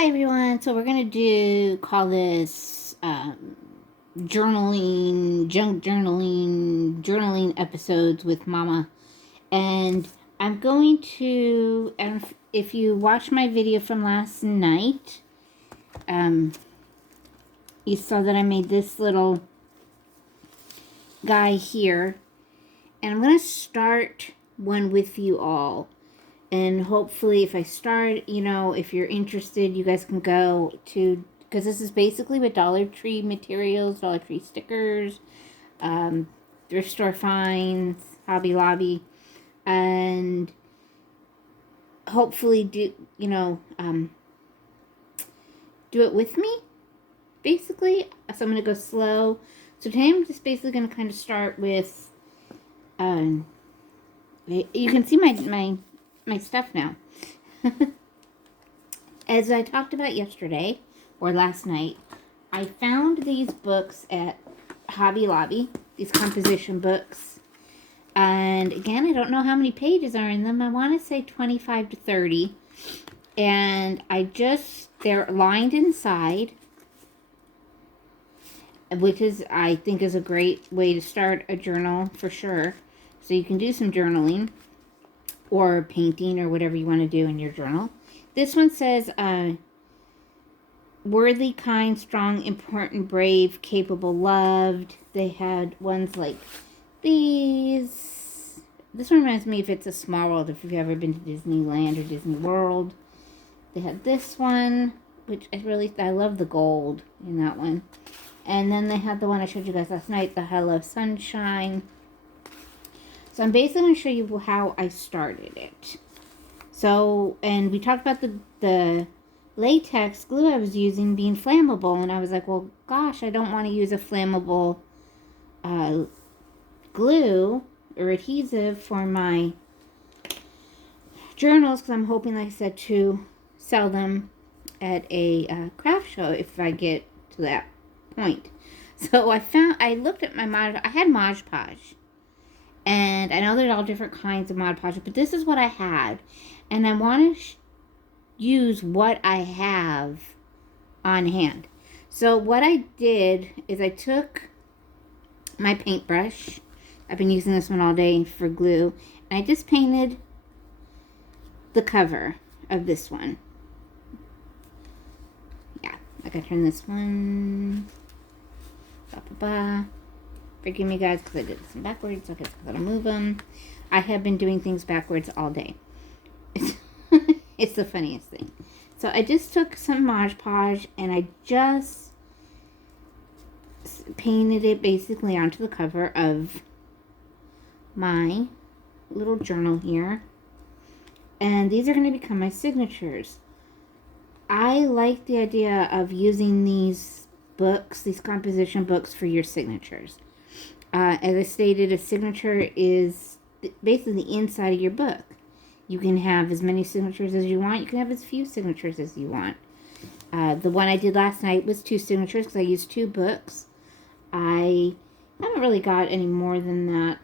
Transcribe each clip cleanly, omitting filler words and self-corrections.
Hi everyone. So we're gonna call this journaling, junk journaling episodes with Mama, and I'm going to. And if you watch my video from last night, you saw that I made this little guy here, and I'm gonna start one with you all. And hopefully if I start, if you're interested, you guys can go to, because this is basically with DollarTree materials, DollarTree stickers, thrift store finds, Hobby Lobby, and hopefully do it with me, basically. So I'm going to go slow. So today I'm just basically going to kind of start with, you can see my stuff now. As I talked about yesterday or last night, I found these books at Hobby Lobby, these composition books. And again, I don't know how many pages are in them. I want to say 25 to 30. And they're lined inside, which I think is a great way to start a journal for sure. So you can do some journaling or painting or whatever you want to do in your journal. This one says, worthy, kind, strong, important, brave, capable, loved. They had ones like these. This one reminds me if it's a small world, if you've ever been to Disneyland or Disney World. They had this one, which I love the gold in that one. And then they had the one I showed you guys last night, the Hello Sunshine. So I'm basically going to show you how I started it. So, and we talked about the latex glue I was using being flammable. And I was like, well, gosh, I don't want to use a flammable glue or adhesive for my journals. Because I'm hoping, like I said, to sell them at a craft show if I get to that point. So I looked at I had Mod Podge. And I know there's all different kinds of Mod Podge, but this is what I had. And I want to use what I have on hand. So what I did is I took my paintbrush. I've been using this one all day for glue. And I just painted the cover of this one. Yeah, I gotta turn this one. Forgive me, guys, because I did this backwards. So I guess I gotta move them. I have been doing things backwards all day. It's the funniest thing. So I just took some Mod Podge and I just painted it basically onto the cover of my little journal here. And these are going to become my signatures. I like the idea of using these books, these composition books, for your signatures. As I stated, a signature is basically the inside of your book. You can have as many signatures as you want. You can have as few signatures as you want. The one I did last night was 2 signatures because I used 2 books. I haven't really got any more than that.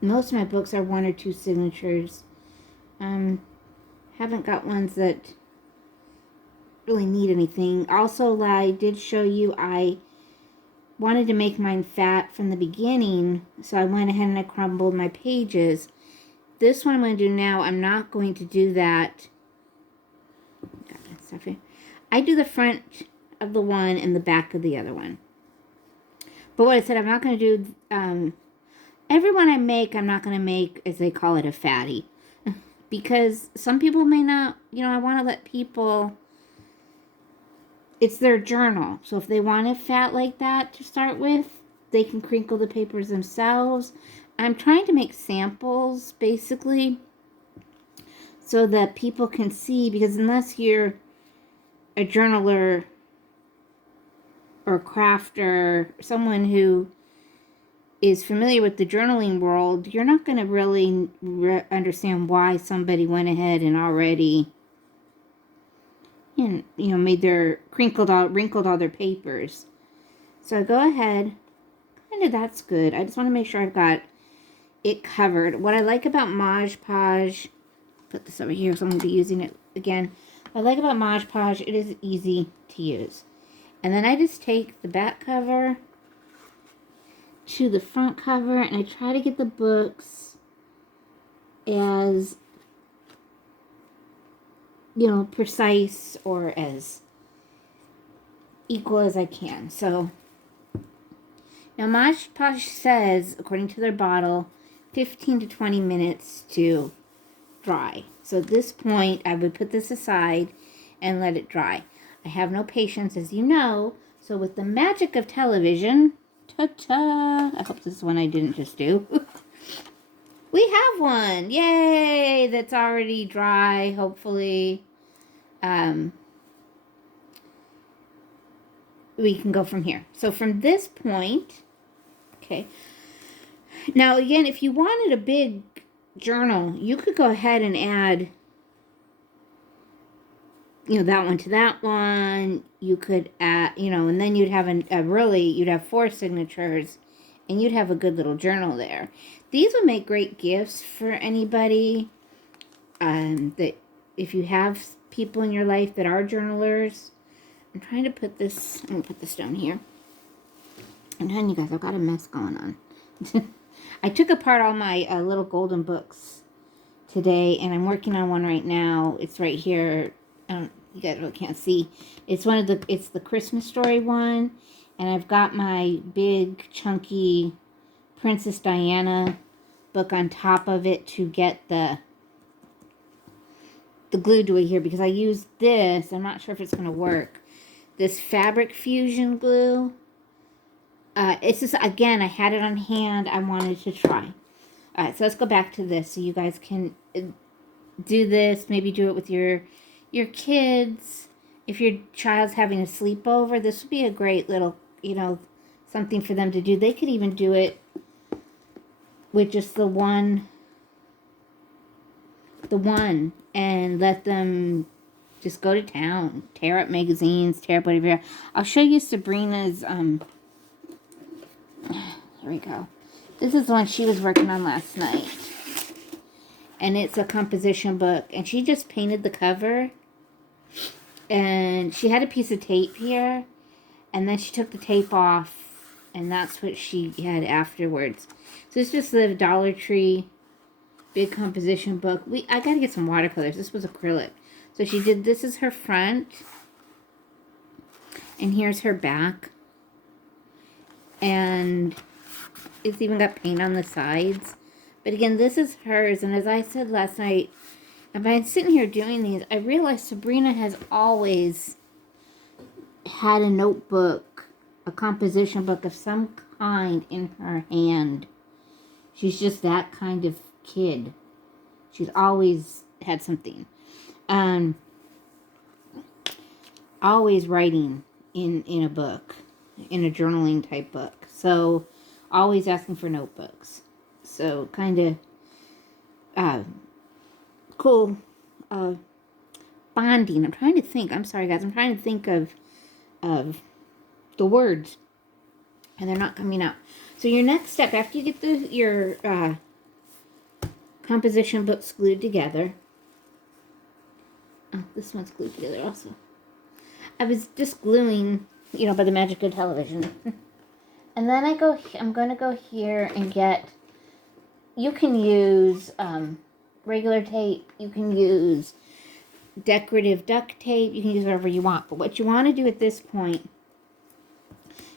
Most of my books are 1 or 2 signatures. Haven't got ones that really need anything. Also, I did show you I wanted to make mine fat from the beginning, so I went ahead and I crumbled my pages. This one I'm going to do now, I'm not going to do that. Got that stuff here. I do the front of the one and the back of the other one. But what I said, I'm not going to do, every one I make, I'm not going to make, as they call it, a fatty. Because some people may not, I want to let people, it's their journal. So if they want it fat like that to start with, they can crinkle the papers themselves. I'm trying to make samples, basically, so that people can see, because unless you're a journaler or crafter, someone who is familiar with the journaling world, you're not going to really understand why somebody went ahead and already, made wrinkled all their papers. So go ahead. Kind of, that's good. I just want to make sure I've got it covered. What I like about Mod Podge, put this over here so I'm going to be using it again. What I like about Mod Podge, it is easy to use. And then I just take the back cover to the front cover, and I try to get the books as, you know, precise or as equal as I can. So now Mod Podge says, according to their bottle, 15 to 20 minutes to dry. So at this point, I would put this aside and let it dry. I have no patience, as you know, so with the magic of television, ta-ta, I hope this is one I didn't just do. We have one, yay, that's already dry, hopefully. We can go from here. So from this point, okay. Now again, if you wanted a big journal, you could go ahead and add, you know, that one to that one. You could add, you know, and then you'd have you'd have 4 signatures, and you'd have a good little journal there. These would make great gifts for anybody. That if you have people in your life that are journalers. I'm trying to put this. I'm gonna put this down here. I'm telling you guys, I've got a mess going on. I took apart all my little golden books today, and I'm working on one right now. It's right here. You guys really can't see. It's it's the Christmas story one, and I've got my big chunky Princess Diana book on top of it to get the glue to it here, because I used this. I'm not sure if it's going to work. This fabric fusion glue. It's just, again, I had it on hand. I wanted to try. All right, so let's go back to this so you guys can do this. Maybe do it with your kids. If your child's having a sleepover, this would be a great little, you know, something for them to do. They could even do it with just the one, and let them just go to town, tear up magazines, tear up whatever. I'll show you Sabrina's, here we go. This is the one she was working on last night. And it's a composition book. And she just painted the cover. And she had a piece of tape here. And then she took the tape off. And that's what she had afterwards. So it's just the DollarTree big composition book. I gotta get some watercolors. This was acrylic. So she did, this is her front. And here's her back. And it's even got paint on the sides. But again, this is hers. And as I said last night, if I'm sitting here doing these, I realized Sabrina has always had a notebook, a composition book of some kind in her hand. She's just that kind of kid. She's always had something. Always writing in a book, in a journaling type book. So always asking for notebooks. So kind of cool bonding. I'm trying to think. I'm sorry guys. I'm trying to think of the words, and they're not coming out. So your next step, after you get your composition books glued together. Oh, this one's glued together also. I was just gluing, you know, by the magic of television. And then I'm going to go here and get, you can use regular tape, you can use decorative duct tape, you can use whatever you want. But what you want to do at this point,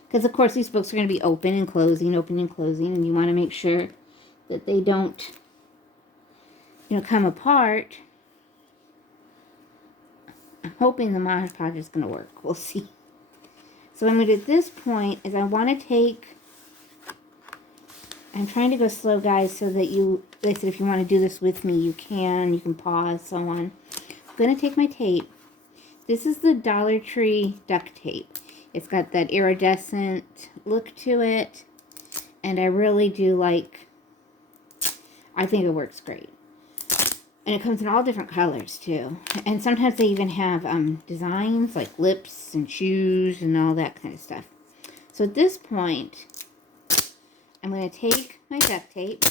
because of course these books are going to be open and closing, and you want to make sure that they don't, you know, come apart. I'm hoping the Mod Podge is going to work. We'll see. So what I'm going to do at this point is I want to take, I'm trying to go slow, guys, so that you, like I said, if you want to do this with me, you can pause, so on. I'm going to take my tape. This is the DollarTree duct tape. It's got that iridescent look to it, and I really do like, I think it works great. And it comes in all different colors, too. And sometimes they even have designs, like lips and shoes and all that kind of stuff. So at this point, I'm going to take my duct tape.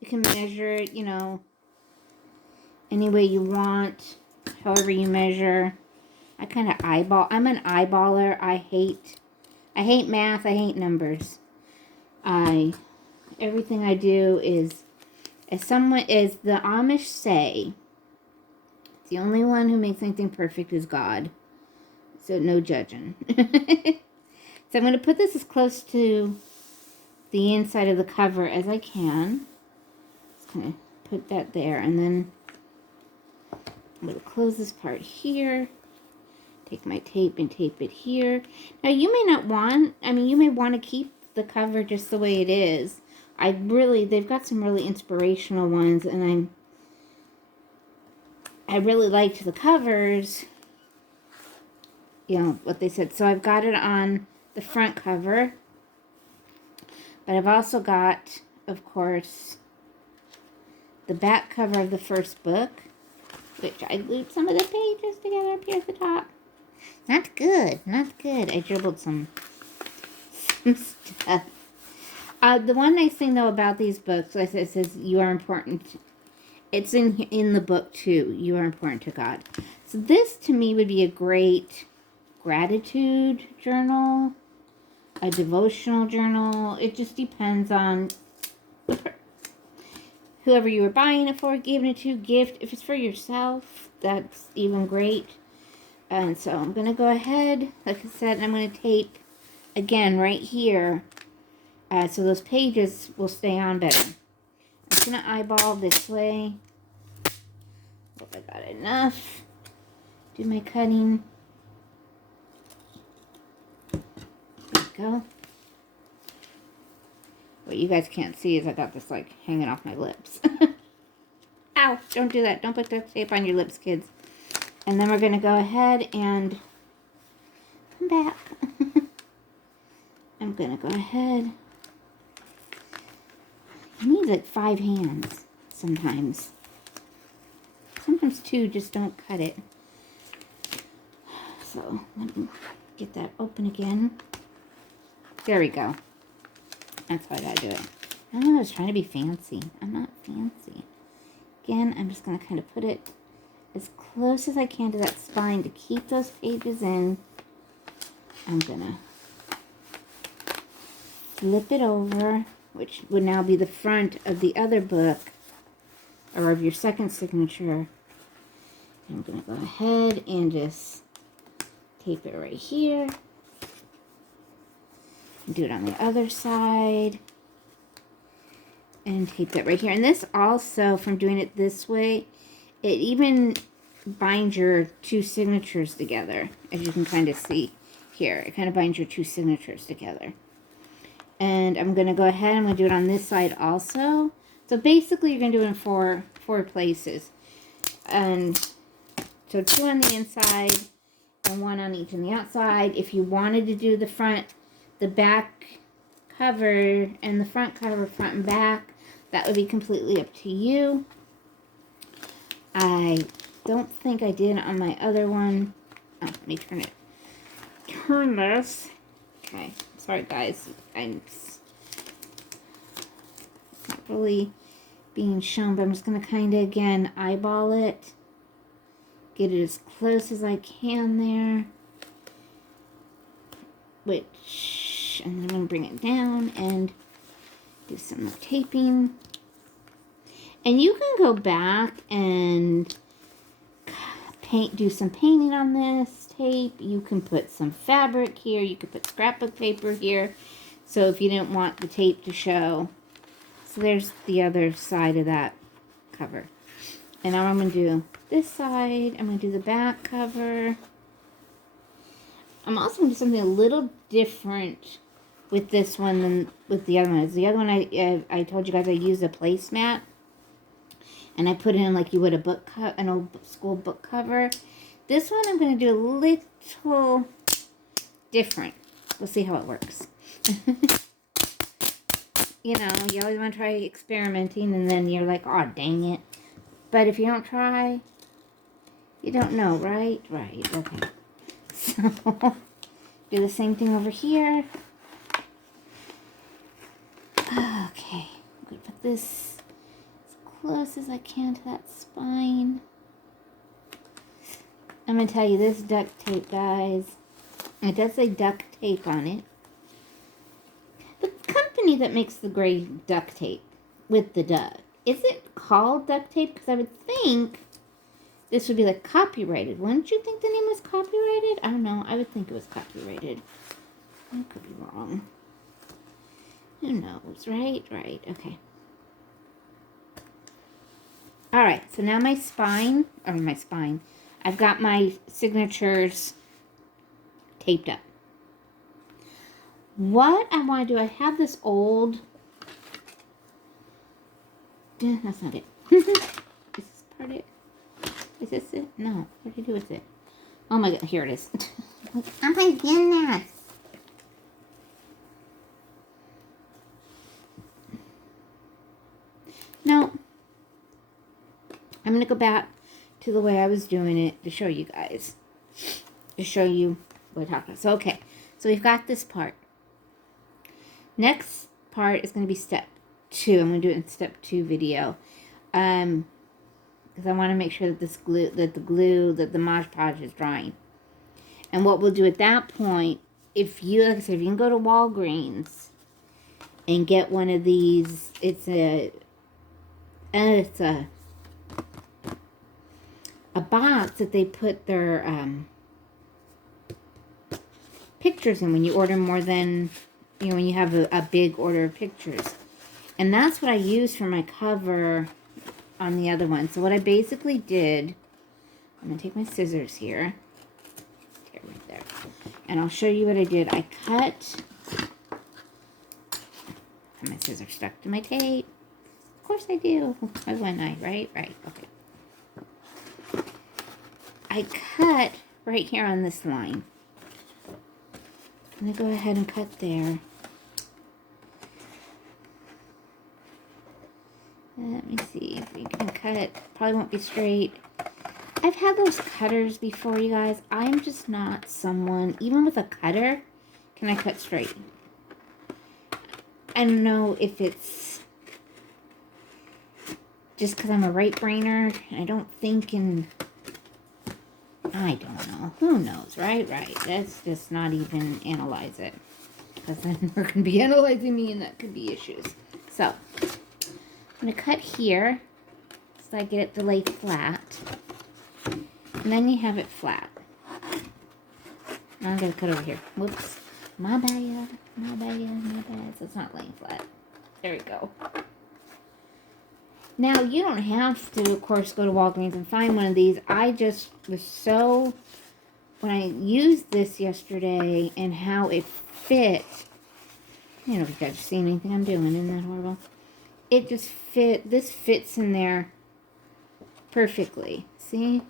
You can measure it, you know, any way you want. however you measure. I kind of eyeball. I'm an eyeballer. I hate math. I hate numbers. Everything I do is, as the Amish say, the only one who makes anything perfect is God. So no judging. So I'm going to put this as close to the inside of the cover as I can. Just kind of put that there, and then I'm going to close this part here. Take my tape and tape it here. Now you may not want, you may want to keep the cover just the way it is. They've got some really inspirational ones, and I really liked the covers, what they said. So I've got it on the front cover, but I've also got, of course, the back cover of the first book, which I glued some of the pages together up here at the top. Not good, not good. I dribbled some stuff. The one nice thing, though, about these books, like it says, you are important. It's in the book, too. You are important to God. So this, to me, would be a great gratitude journal, a devotional journal. It just depends on whoever you were buying it for, giving it to, gift. If it's for yourself, that's even great. And so I'm going to go ahead, like I said, and I'm going to tape, again, right here, so those pages will stay on better. I'm just going to eyeball this way. Hope I got enough. Do my cutting. There we go. What you guys can't see is I got this, like, hanging off my lips. Ow! Don't do that. Don't put duct tape on your lips, kids. And then we're going to go ahead and come back. I'm going to go ahead. You need like 5 hands sometimes. Sometimes 2 just don't cut it. So let me get that open again. There we go. That's how I got to do it. I don't know, I was trying to be fancy. I'm not fancy. Again, I'm just going to kind of put it as close as I can to that spine to keep those pages in. I'm gonna flip it over, which would now be the front of the other book, or of your second signature. I'm gonna go ahead and just tape it right here. Do it on the other side. And tape that right here. And this also, from doing it this way, it even binds your 2 signatures together, as you can kind of see here. It kind of binds your 2 signatures together. And I'm going to go ahead, I'm going to do it on this side also. So basically, you're going to do it in four places. And so 2 on the inside, and 1 on each on the outside. If you wanted to do the back cover, and the front cover, front and back, that would be completely up to you. I don't think I did on my other one. Oh, let me turn this. Okay, sorry guys. It's not really being shown, but I'm just going to kind of, again, eyeball it. Get it as close as I can there. And then I'm going to bring it down and do some more taping. And you can go back and do some painting on this tape. You can put some fabric here. You could put scrapbook paper here. So if you didn't want the tape to show. So there's the other side of that cover. And now I'm going to do this side. I'm going to do the back cover. I'm also going to do something a little different with this one than with the other one. The other one, I told you guys I used a placemat. And I put it in like you would an old school book cover. This one I'm going to do a little different. We'll see how it works. You always want to try experimenting, and then you're like, oh, dang it. But if you don't try, you don't know, right? Right, okay. So, do the same thing over here. Okay, I'm going to put this close as I can to that spine. I'm going to tell you this duct tape, guys. It does say duct tape on it. The company that makes the gray duct tape with the duck, is it called duct tape? Because I would think this would be like copyrighted. Wouldn't you think the name was copyrighted? I don't know. I would think it was copyrighted. I could be wrong. Who knows, right? Right, okay. All right, so now I've got my signatures taped up. What I want to do, I have this old, that's not it. Is this part it? Is this it? No, what did I do with it? Oh my God, here it is. Oh my goodness. No, I'm going to go back to the way I was doing it to show you guys. To show you what I'm talking about. So, okay. So, we've got this part. Next part is going to be step 2. I'm going to do it in step 2 video. Because I want to make sure that the Mod Podge is drying. And what we'll do at that point, if you, like I said, if you can go to Walgreens and get one of these, it's a box that they put their pictures in when you order more than, when you have a big order of pictures. And that's what I used for my cover on the other one. So what I basically did, I'm going to take my scissors here. Okay, right there. And I'll show you what I did. I cut, and my scissors stuck to my tape. Of course I do. Why wouldn't I? Right? Right. Okay. I cut right here on this line. I'm going to go ahead and cut there. Let me see if we can cut it. Probably won't be straight. I've had those cutters before, you guys. I'm just not someone, even with a cutter, can I cut straight? I don't know if it's just because I'm a right-brainer. I don't think in... I don't know. Who knows, right? Right. Let's just not even analyze it. Because then we're going to be analyzing me and that could be issues. So, I'm going to cut here so I get it to lay flat. And then you have it flat. Now I'm going to cut over here. Whoops. My bad. My bad. My bad. So it's not laying flat. There we go. Now, you don't have to, of course, go to Walgreens and find one of these. I just was so, when I used this yesterday and how it fit, I don't know if you guys have seen anything I'm doing, isn't that horrible? It just fit, this fits in there perfectly. See?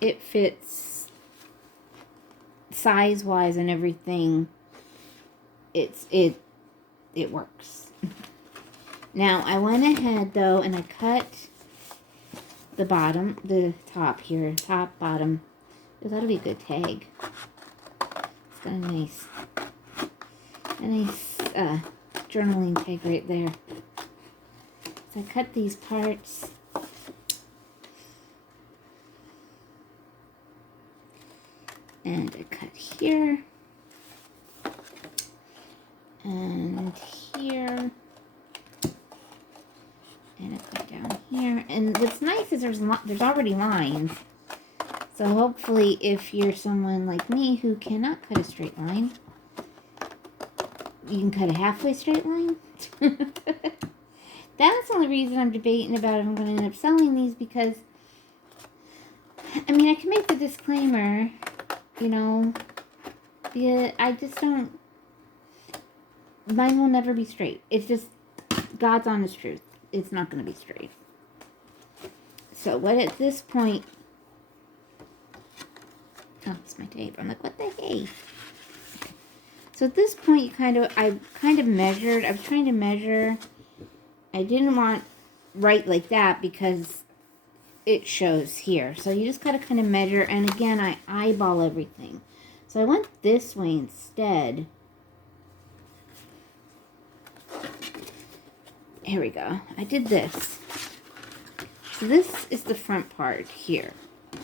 It fits size-wise and everything. It works. Now, I went ahead, though, and I cut the bottom, the top here, top, bottom. Oh, that'll be a good tag. It's got a nice journaling tag right there. So I cut these parts. And I cut here. And here. And I cut down here. And what's nice is there's already lines. So hopefully if you're someone like me who cannot cut a straight line, you can cut a halfway straight line. That's the only reason I'm debating about if I'm going to end up selling these, because, I mean, I can make the disclaimer, you know, yeah, I just don't, mine will never be straight. It's just God's honest truth. It's not going to be straight. So what at this point, oh, it's my tape. I'm like, what the hey? So at this point, I kind of measured. I was trying to measure. I didn't want right like that because it shows here. So you just got to kind of measure. And again, I eyeball everything. So I went this way instead. Here we go. I did this. So this is the front part here.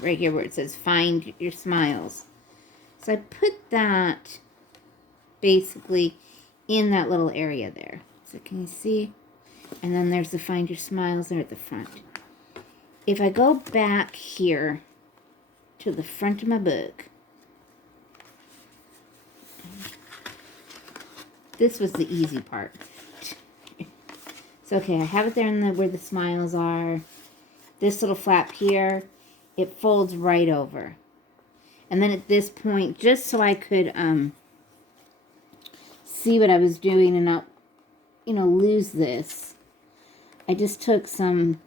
right here where it says find your smiles. So I put that basically in that little area there. So can you see? And then there's the find your smiles there at the front. If I go back here to the front of my book, this was the easy part. So okay, I have it there in the where the smiles are. This little flap here, it folds right over. And then at this point, just so I could see what I was doing and not, lose this, I just took some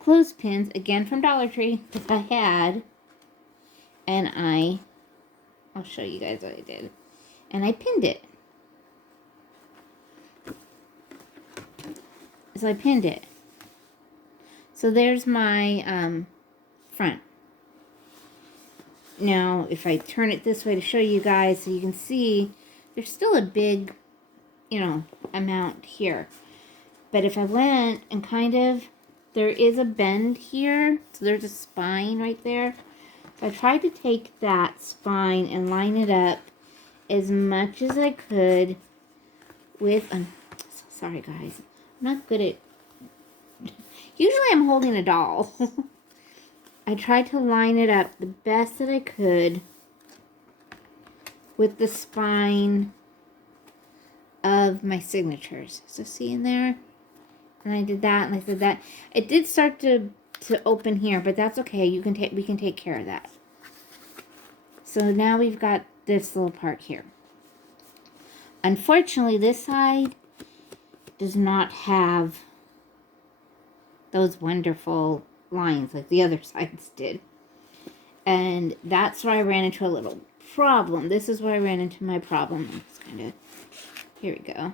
clothespins, again from Dollar Tree, that I had, and I'll show you guys what I did. And I pinned it. So I pinned it. So there's my front. Now, if I turn it this way to show you guys, so you can see, there's still a big, amount here. But if I went and there is a bend here, so there's a spine right there. So I tried to take that spine and line it up as much as I could with, sorry guys, I'm not good at, usually I'm holding a doll. I tried to line it up the best that I could with the spine of my signatures. So see in there? And I did that, and I did that. It did start to open here, but that's okay. We can take care of that. So now we've got this little part here. Unfortunately, this side does not have those wonderful lines like the other sides did. And that's where I ran into a little problem. This is where I ran into my problem. Here we go.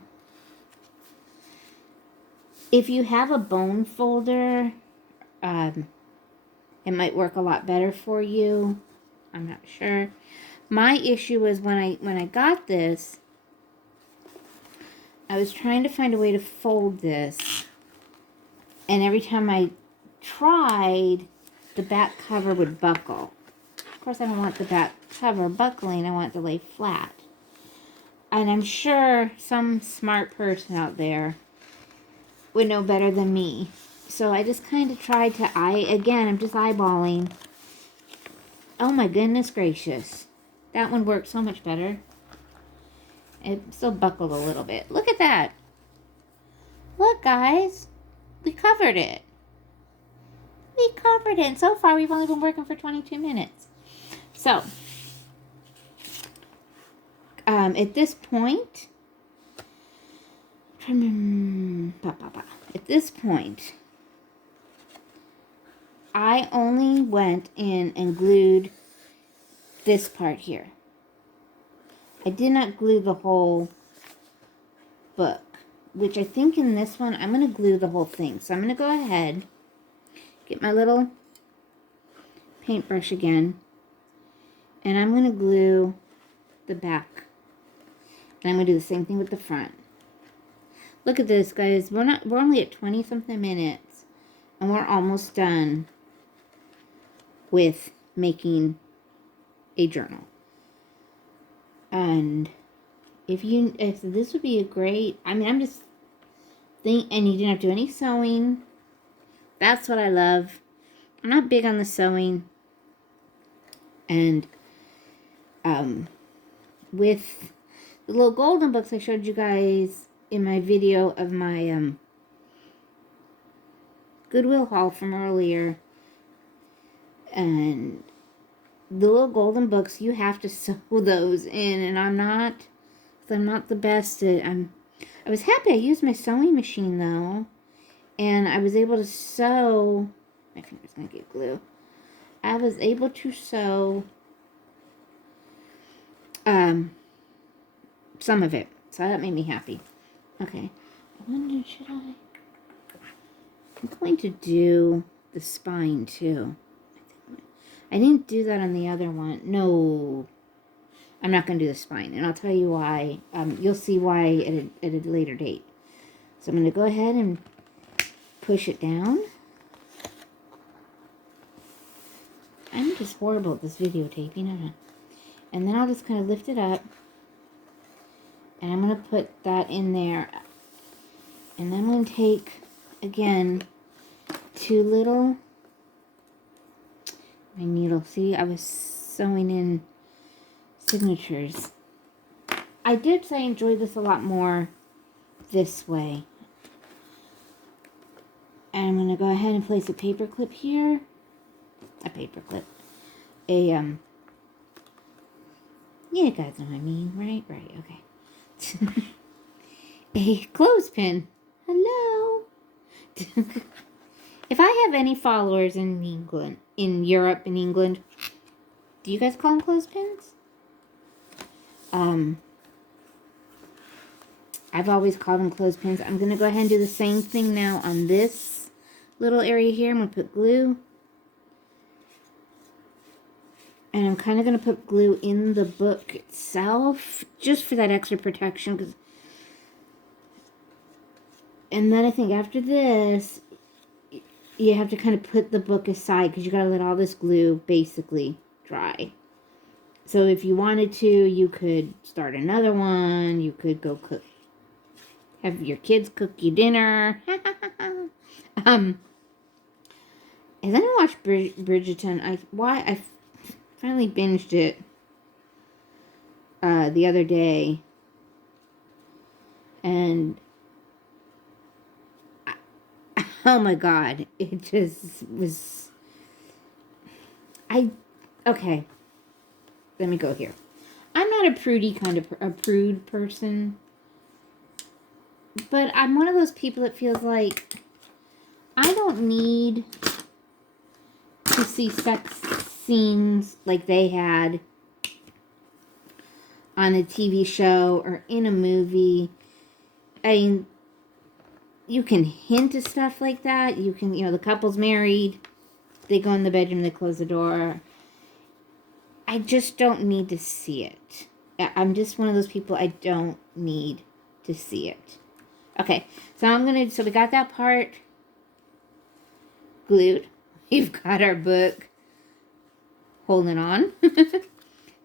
If you have a bone folder, it might work a lot better for you. I'm not sure. My issue was when I got this, I was trying to find a way to fold this, and every time I tried, the back cover would buckle. Of course, I don't want the back cover buckling. I want it to lay flat. And I'm sure some smart person out there would know better than me. So I just kind of tried to again, I'm just eyeballing. Oh my goodness gracious. That one worked so much better. It still buckled a little bit. Look at that. Look, guys. We covered it. We covered it. And so far, we've only been working for 22 minutes. So, at this point, I only went in and glued this part here. I did not glue the whole book, which I think in this one, I'm going to glue the whole thing. So I'm going to go ahead, get my little paintbrush again, and I'm going to glue the back. And I'm going to do the same thing with the front. Look at this, guys. We're only at 20-something minutes, and we're almost done with making a journal. And if this would be a great, and you didn't have to do any sewing. That's what I love. I'm not big on the sewing. And with the little golden books I showed you guys in my video of my Goodwill haul from earlier, and the little golden books, you have to sew those in, and I'm not the best at, I was happy I used my sewing machine though, and I was able to sew, my finger's gonna get glue, I was able to sew some of it, so that made me happy. Okay, I wonder, I'm going to do the spine too. I didn't do that on the other one. No, I'm not going to do the spine, and I'll tell you why. You'll see why at a later date. So I'm going to go ahead and push it down. just horrible at this videotaping. I don't know. And then I'll just kind of lift it up. And I'm going to put that in there. And then I'm going to take, again, my needle. See, I was sewing in signatures. I did say I enjoyed this a lot more this way. And I'm going to go ahead and place a paper clip here. A paper clip. You guys know what I mean, right? Right, okay. A clothespin. Hello. If I have any followers in England, in Europe, in England, do you guys call them clothespins? I've always called them clothespins. I'm going to go ahead and do the same thing now on this little area here. I'm going to put glue. And I'm kind of going to put glue in the book itself, just for that extra protection. And then I think after this, you have to kind of put the book aside, because you got to let all this glue basically dry. So if you wanted to, you could start another one. You could go cook. Have your kids cook you dinner. And then I watched Bridgerton. I finally binged it the other day. And oh my God, it just was. Okay. Let me go here. I'm not a prude person. But I'm one of those people that feels like I don't need to see sex scenes like they had on a TV show or in a movie. I mean, you can hint at stuff like that. You can, the couple's married. They go in the bedroom, they close the door. I just don't need to see it. I'm just one of those people, I don't need to see it. Okay, so we got that part glued. We've got our book holding on.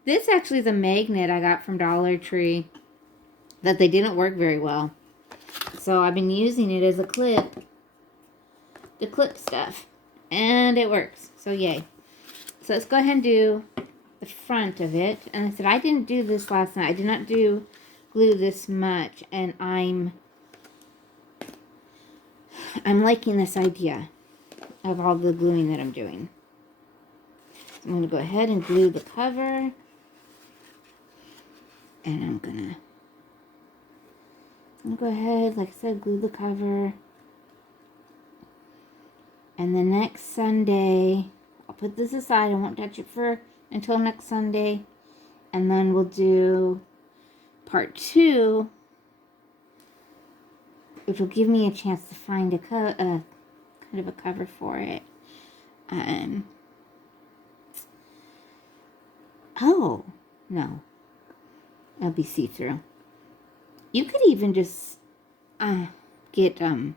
This actually is a magnet I got from DollarTree that they didn't work very well. So I've been using it as a clip to clip stuff. And it works, so yay. So let's go ahead and do the front of it. And I said, I didn't do this last night. I did not do glue this much, and I'm liking this idea of all the gluing that I'm doing. I'm going to go ahead and glue the cover. And I'm going to go ahead, like I said, glue the cover. And the next Sunday, I'll put this aside. I won't touch it until next Sunday. And then we'll do part 2, which will give me a chance to find a kind of a cover for it. Oh, no. It'll be see-through. You could even just get, the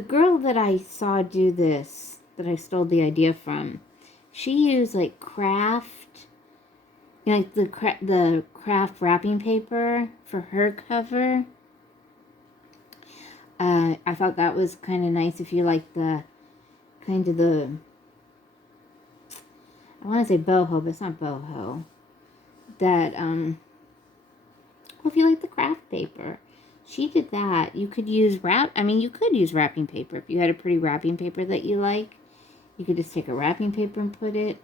girl that I saw do this, that I stole the idea from, she used, like, craft, like the craft wrapping paper for her cover. I thought that was kind of nice if you like the, kind of the, I want to say boho, but it's not boho. That, well, if you like the craft paper, she did that. You could use you could use wrapping paper. If you had a pretty wrapping paper that you like, you could just take a wrapping paper and put it.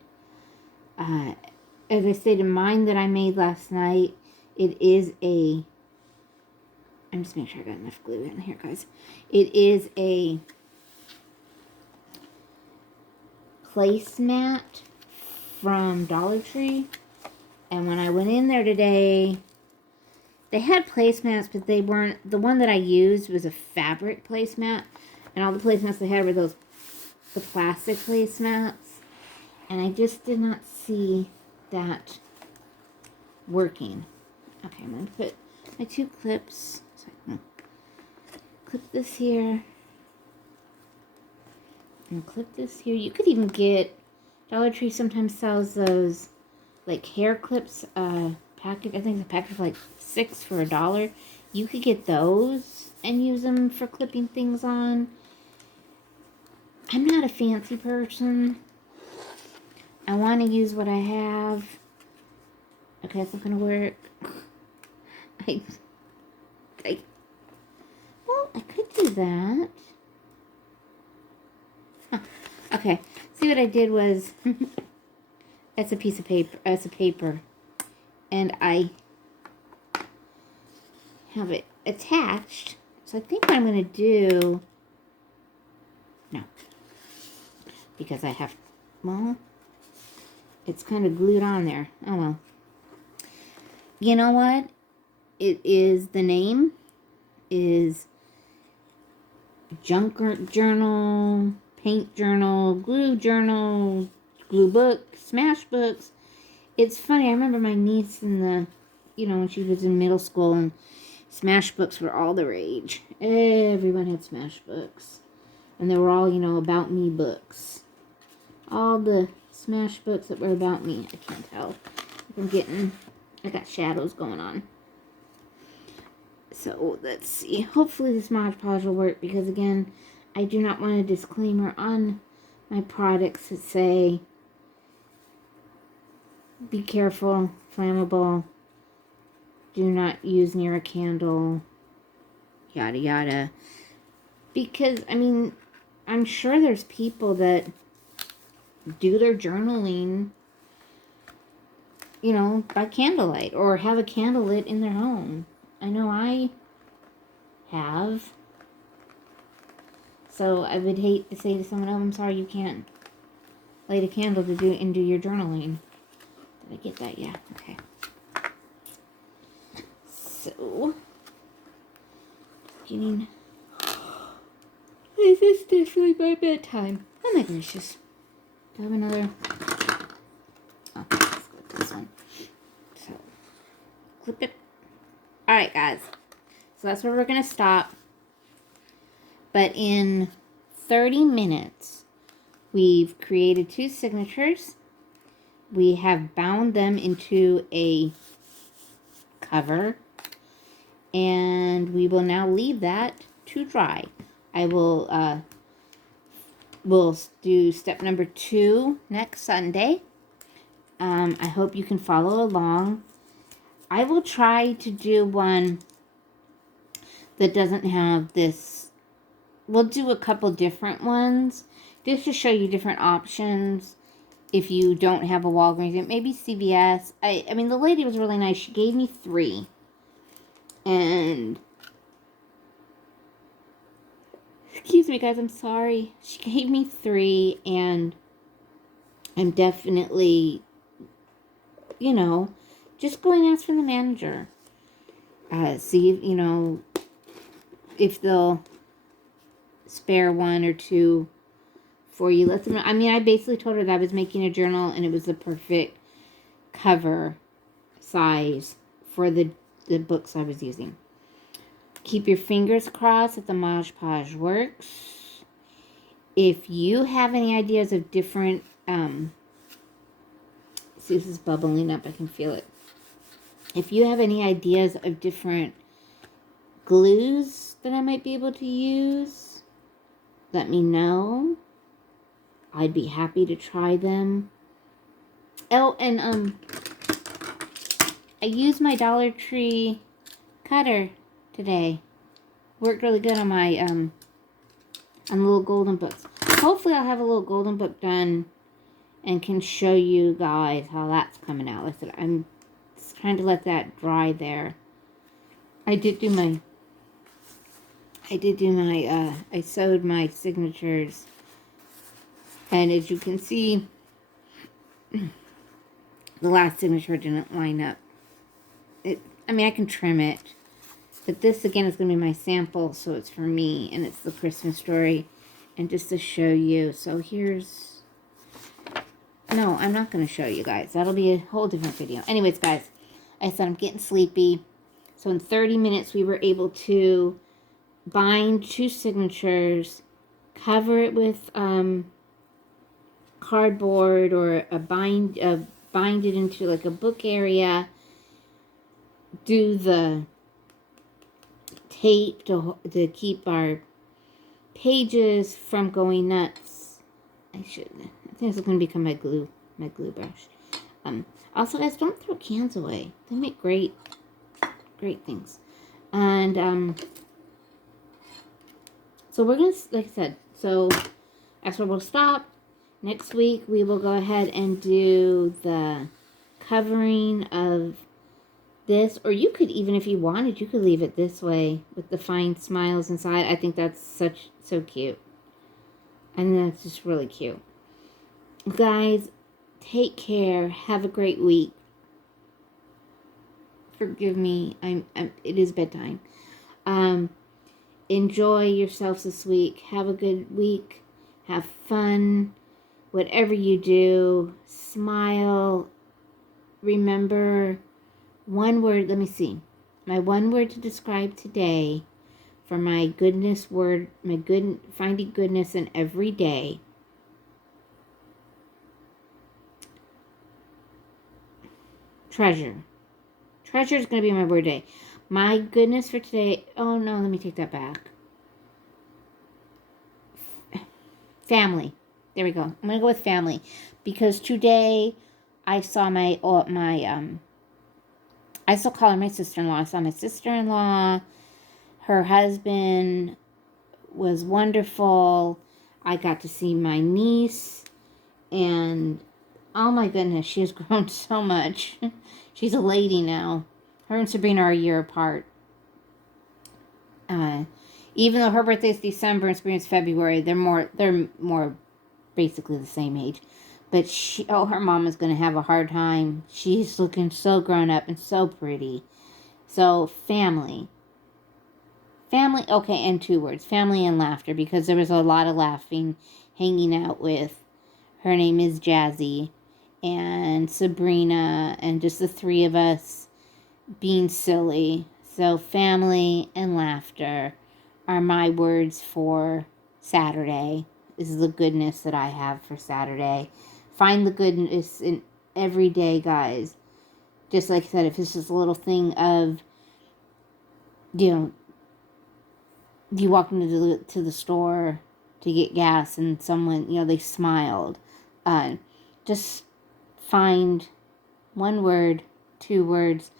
As I stated, mine that I made last night, it is a, I'm just making sure I got enough glue in here, guys. It is a placemat from DollarTree. And when I went in there today, they had placemats, but they weren't, the one that I used was a fabric placemat. And all the placemats they had were the plastic placemats. And I just did not see that working. Okay, I'm going to put my 2 clips. So I can clip this here. And clip this here. You could even get Dollar Tree sometimes sells those like hair clips, package. I think it's a package for like 6 for $1. You could get those and use them for clipping things on. I'm not a fancy person. I want to use what I have. Okay, that's not gonna work. Well, I could do that. Huh. Okay, see what I did was, that's a piece of paper, that's a paper, and I have it attached. So I think what I'm gonna do, no, because I have, well, it's kind of glued on there. Oh well. You know what? It is, the name is junk journal, paint journal, glue book, smash books. It's funny, I remember my niece in the, when she was in middle school, and smash books were all the rage. Everyone had smash books. And they were all, about me books. All the smash books that were about me. I can't tell. I got shadows going on. So, let's see. Hopefully this Mod Podge will work, because again, I do not want a disclaimer on my products that say, be careful, flammable, do not use near a candle, yada yada. Because, I'm sure there's people that do their journaling, by candlelight, or have a candle lit in their home. I know I have. So I would hate to say to someone, oh, I'm sorry, you can't light a candle to do your journaling. Did I get that? Yeah, okay. So, this is definitely my bedtime. Oh my gracious. Do I have another? Oh, let's go with this one. So, clip it. Alright, guys. So that's where we're going to stop. But in 30 minutes, we've created 2 signatures. We have bound them into a cover. And we will now leave that to dry. I will, we'll do step number 2 next Sunday. I hope you can follow along. I will try to do one that doesn't have this. We'll do a couple different ones just to show you different options if you don't have a Walgreens. Maybe CVS. I mean, the lady was really nice. She gave me 3. And excuse me, guys, I'm sorry. She gave me 3, and I'm definitely, just go and ask for the manager. See if they'll spare 1 or 2 for you. Let them know. I basically told her that I was making a journal, and it was the perfect cover size for the books I was using. Keep your fingers crossed that the Mod Podge works. If you have any ideas of different, see, this is bubbling up. I can feel it. If you have any ideas of different glues that I might be able to use, let me know. I'd be happy to try them. Oh, and I used my Dollar Tree cutter today. Worked really good on my on the little golden books. Hopefully I'll have a little golden book done and can show you guys how that's coming out. Like I said, I'm just trying to let that dry there. I sewed my signatures, and as you can see, the last signature didn't line up. I can trim it, but this again is going to be my sample, so it's for me, and it's the Christmas story, and just to show you. So no, I'm not going to show you guys. That'll be a whole different video. Anyways, guys, I said I'm getting sleepy. So in 30 minutes, we were able to bind 2 signatures, cover it with cardboard or bind it into like a book area. Do the tape to keep our pages from going nuts. I think this is going to become my glue brush. Also, guys, don't throw cans away. They make great things. And so we're gonna, like I said, so that's where we'll stop. Next week we will go ahead and do the covering of this, or you could, even if you wanted, you could leave it this way with the fine smiles inside. I think that's so cute. And that's just really cute. Guys, take care. Have a great week. Forgive me. It is bedtime. Enjoy yourselves this week. Have a good week. Have fun. Whatever you do, smile. Remember one word. Let me see. My one word to describe today for my goodness word, finding goodness in every day. Treasure. Treasure is going to be my word today. My goodness for today. Oh no, let me take that back. Family. There we go. I'm going to go with family. Because today I saw I still call her my sister-in-law. I saw my sister-in-law. Her husband was wonderful. I got to see my niece. And oh my goodness, she has grown so much. She's a lady now. Her and Sabrina are a year apart. Even though her birthday is December and Sabrina's February, they're more basically the same age. But her mom is going to have a hard time. She's looking so grown up and so pretty. So family. Family, okay, and 2 words. Family and laughter, because there was a lot of laughing, hanging out with. Her name is Jazzy and Sabrina, and just the 3 of us being silly. So family and laughter are my words for Saturday. This is the goodness that I have for Saturday. Find the goodness in every day, guys. Just like I said, if it's just a little thing of, you walk into the store to get gas and someone, they smiled. Just find 1 word, 2 words.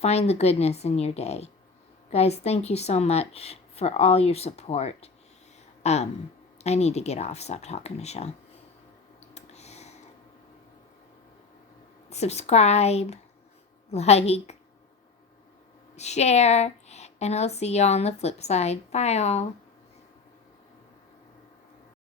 Find the goodness in your day. Guys, thank you so much for all your support. I need to get off. Stop talking, Michelle. Subscribe, like, share, and I'll see y'all on the flip side. Bye, all.